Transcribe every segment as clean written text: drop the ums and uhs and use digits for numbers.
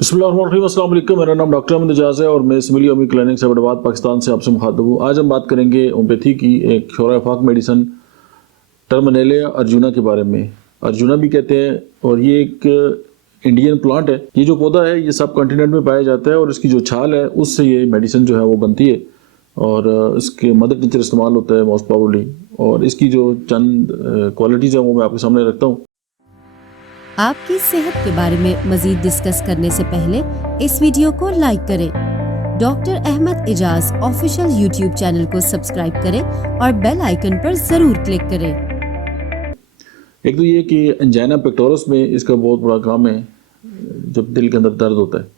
बिस्मिल्लाहिर्रहमानिर्रहीम, अस्सलाम वालेकुम। मेरा नाम डॉक्टर अहमद एजाज है और मैं सिविल होम्योपैथी क्लिनिक से हैदराबाद पाकिस्तान से आपसे मुखातब हूँ। आज हम बात करेंगे होम्योपैथी की एक शोरा फाक मेडिसन टर्मिनेलिया अर्जुना के बारे में। अर्जुना भी कहते हैं और ये एक इंडियन प्लांट है। ये जो पौधा है ये सब कॉन्टिनेंट में पाया जाता है और इसकी जो छाल है उससे ये मेडिसिन जो है वो बनती है और इसके मदर टिंचर इस्तेमाल होता है मोस्ट प्रॉबली। और इसकी जो चंद क्वालिटीज़ हैं वो मैं आपके सामने रखता हूँ। आपकी सेहत के बारे में मजीद डिस्कस करने से पहले इस वीडियो को लाइक करें। Doctor Ahmad Ejaz official YouTube channel को सब्सक्राइब करें और बेल आइकन पर जरूर क्लिक करें। एक तो ये कि एंजाइना पेक्टोरस में इसका बहुत बड़ा काम है जब दिल के अंदर दर्द होता है।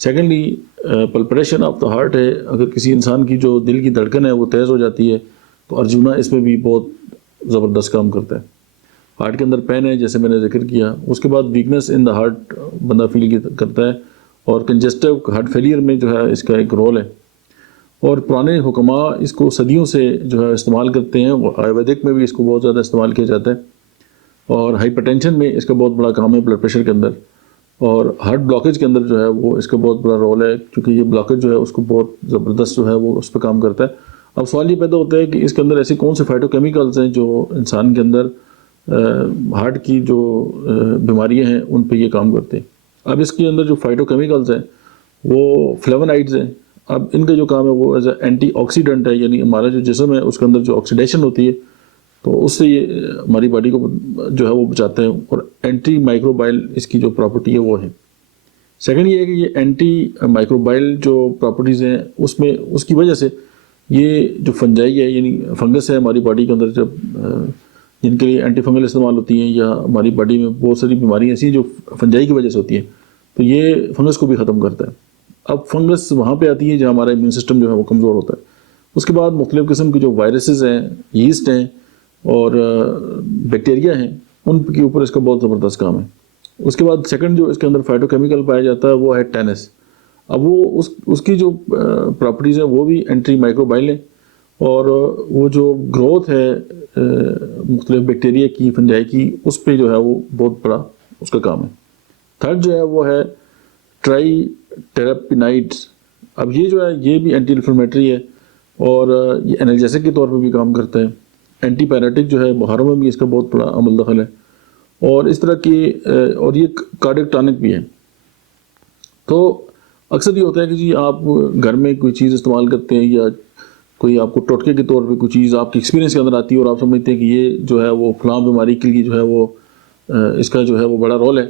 Secondly palpitation of the heart है, अगर किसी इंसान की जो दिल की धड़कन है वो तेज़ हो जाती है तो अर्जुना इसमें भी बहुत ज़बरदस्त काम करता है। हार्ट के अंदर पेन है जैसे मैंने जिक्र किया, उसके बाद वीकनेस इन द हार्ट बंदा फील करता है और कंजेस्टिव हार्ट फेलियर में जो है इसका एक रोल है। और पुराने हुक्मा इसको सदियों से जो है इस्तेमाल करते हैं, आयुर्वेदिक में भी इसको बहुत ज़्यादा इस्तेमाल किया जाता है। और हाइपरटेंशन में इसका बहुत बड़ा काम है, ब्लड प्रेशर के अंदर, और हार्ट ब्लॉकेज के अंदर जो है वो इसका बहुत बड़ा रोल है क्योंकि ये ब्लॉकेज जो है उसको बहुत ज़बरदस्त जो है वो उस पर काम करता है। अब सवाल ये पैदा होता है कि इसके अंदर ऐसे कौन से फाइटोकेमिकल्स हैं जो इंसान के अंदर हार्ट की जो बीमारियां हैं उन पे ये काम करते हैं। अब इसके अंदर जो फाइटोकेमिकल्स हैं वो फ्लेवोनाइड्स हैं। अब इनका जो काम है वो एज ए एंटीऑक्सीडेंट है, यानी हमारा जो जिस्म है उसके अंदर जो ऑक्सीडेशन होती है तो उससे ये हमारी बॉडी को जो है वो बचाते हैं। और एंटी माइक्रोबाइल इसकी जो प्रॉपर्टी है वो है। सेकेंड ये है कि ये एंटी माइक्रोबाइल जो प्रॉपर्टीज़ हैं उसमें उसकी वजह से ये जो फंजाई है यानी फंगस है हमारी बॉडी के अंदर, जब जिनके लिए एंटी फंगल इस्तेमाल होती हैं या हमारी बॉडी में बहुत सारी बीमारियाँ ऐसी जो फंजाई की वजह से होती हैं, तो ये फंगस को भी ख़त्म करता है। अब फंगस वहाँ पे आती है जहाँ हमारा इम्यून सिस्टम जो है वो कमज़ोर होता है। उसके बाद मुख्तलिफ़ किस्म की जो वायरसेस हैं, यीस्ट हैं और बैक्टीरिया हैं, उनके ऊपर इसका बहुत ज़बरदस्त काम है। उसके बाद सेकंड जो इसके अंदर फाइटोकेमिकल पाया जाता है वो है टेनिस। अब वो उसकी जो प्रॉपर्टीज़ हैं वो भी एंटी माइक्रोबाइल है और वो जो ग्रोथ है मुख्तलिफ बैक्टीरिया की, फंजाई की, उस पर जो है वो बहुत बड़ा उसका काम है। थर्ड जो है वो है ट्राई टेरापिनाइड्स। अब ये जो है ये भी एंटी इन्फ्लेमेटरी है और ये एनाल्जेसिक के तौर पे भी काम करता है। एंटीपायरेटिक जो है बुखारों में भी इसका बहुत बड़ा अमल दखल है और इस तरह की और ये कार्डियक टॉनिक भी है। तो अक्सर ये होता है कि जी आप घर में कोई चीज़ इस्तेमाल करते हैं या कोई आपको टोटके के तौर पे कोई चीज़ आपके एक्सपीरियंस के अंदर आती है और आप समझते हैं कि ये जो है वो फलां बीमारी के लिए जो है वो इसका जो है वो बड़ा रोल है,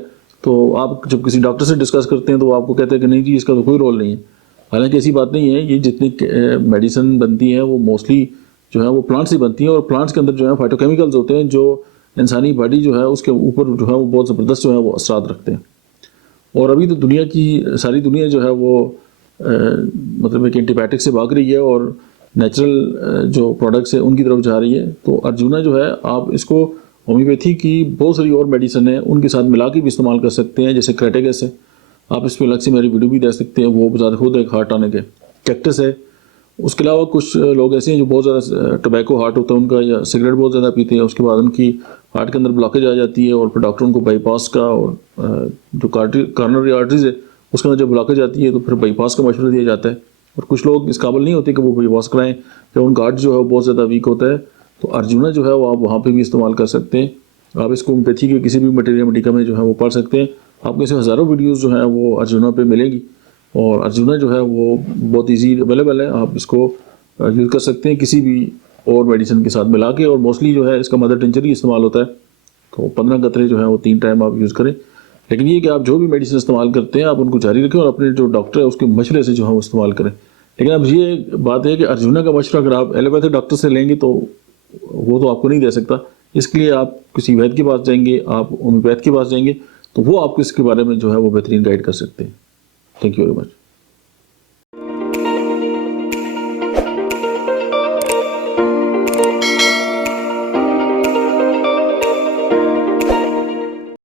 तो आप जब किसी डॉक्टर से डिस्कस करते हैं तो वो आपको कहते हैं कि नहीं जी इसका तो कोई रोल नहीं है। हालांकि ऐसी बात नहीं है, ये जितनी मेडिसिन बनती हैं वो मोस्टली जो है वो प्लांट्स ही बनती हैं और प्लांट्स के अंदर जो है फाइटोकेमिकल्स होते हैं जो इंसानी बॉडी जो है उसके ऊपर जो है वो बहुत ज़बरदस्त जो है वो असरात रखते हैं। और अभी तो दुनिया की सारी दुनिया जो है वो मतलब एक एंटीबायोटिक से भाग रही है और नेचुरल जो प्रोडक्ट्स है उनकी तरफ जा रही है। तो अर्जुना जो है आप इसको होम्योपैथी की बहुत सारी और मेडिसिन है उनके साथ मिला के भी इस्तेमाल कर सकते हैं। जैसे क्रेटेगस है, आप इस पर अलग से मेरी वीडियो भी दे सकते हैं, वो ज़्यादा खुद एक हार्ट आने के। कैक्टस है, उसके अलावा कुछ लोग ऐसे हैं जो बहुत ज़्यादा टोबैको हार्ट होता है उनका या सिगरेट बहुत ज़्यादा पीते हैं, उसके बाद उनकी हार्ट के अंदर ब्लॉकेज आ जाती है और फिर डॉक्टर उनको बाईपास का और जो कार्नरी आर्टरीज है उसके अंदर जब ब्लॉकेज आती है तो फिर बाईपास का मशवरा दिया जाता है। और कुछ लोग इस काबिल नहीं होते कि वो बाईपास कराएं जब उनका हार्ट जो है वो बहुत ज़्यादा वीक होता है, तो अर्जुना जो है वो आप वहाँ पे भी इस्तेमाल कर सकते हैं। आप इसको होम्योपैथी के किसी भी मटेरियल मेडिका में जो है वो पढ़ सकते हैं। आपको ऐसे हज़ारों वीडियोज़ जो हैं वो अर्जुना पे मिलेंगी और अर्जुना जो है वो बहुत ईजी अवेलेबल है, आप इसको यूज़ कर सकते हैं किसी भी और मेडिसिन के साथ मिला के। और मोस्टली जो है इसका मदर टिंचर ही इस्तेमाल होता है, तो 15 कतरे जो है वो 3 टाइम आप यूज़ करें। लेकिन ये कि आप जो भी मेडिसिन इस्तेमाल करते हैं आप उनको जारी रखें और अपने जो डॉक्टर है उसके मशवरे से जो है वो इस्तेमाल करें। लेकिन अब ये बात है कि अर्जुना का मशवरा अगर आप एलोपैथिक डॉक्टर से लेंगे तो वो तो आपको नहीं दे सकता। इसके लिए आप किसी वैद्य के पास जाएंगे, आप होम्योपैथ के पास जाएंगे, तो वो आपको इसके बारे में जो है वो बेहतरीन गाइड कर सकते हैं। Thank you very much.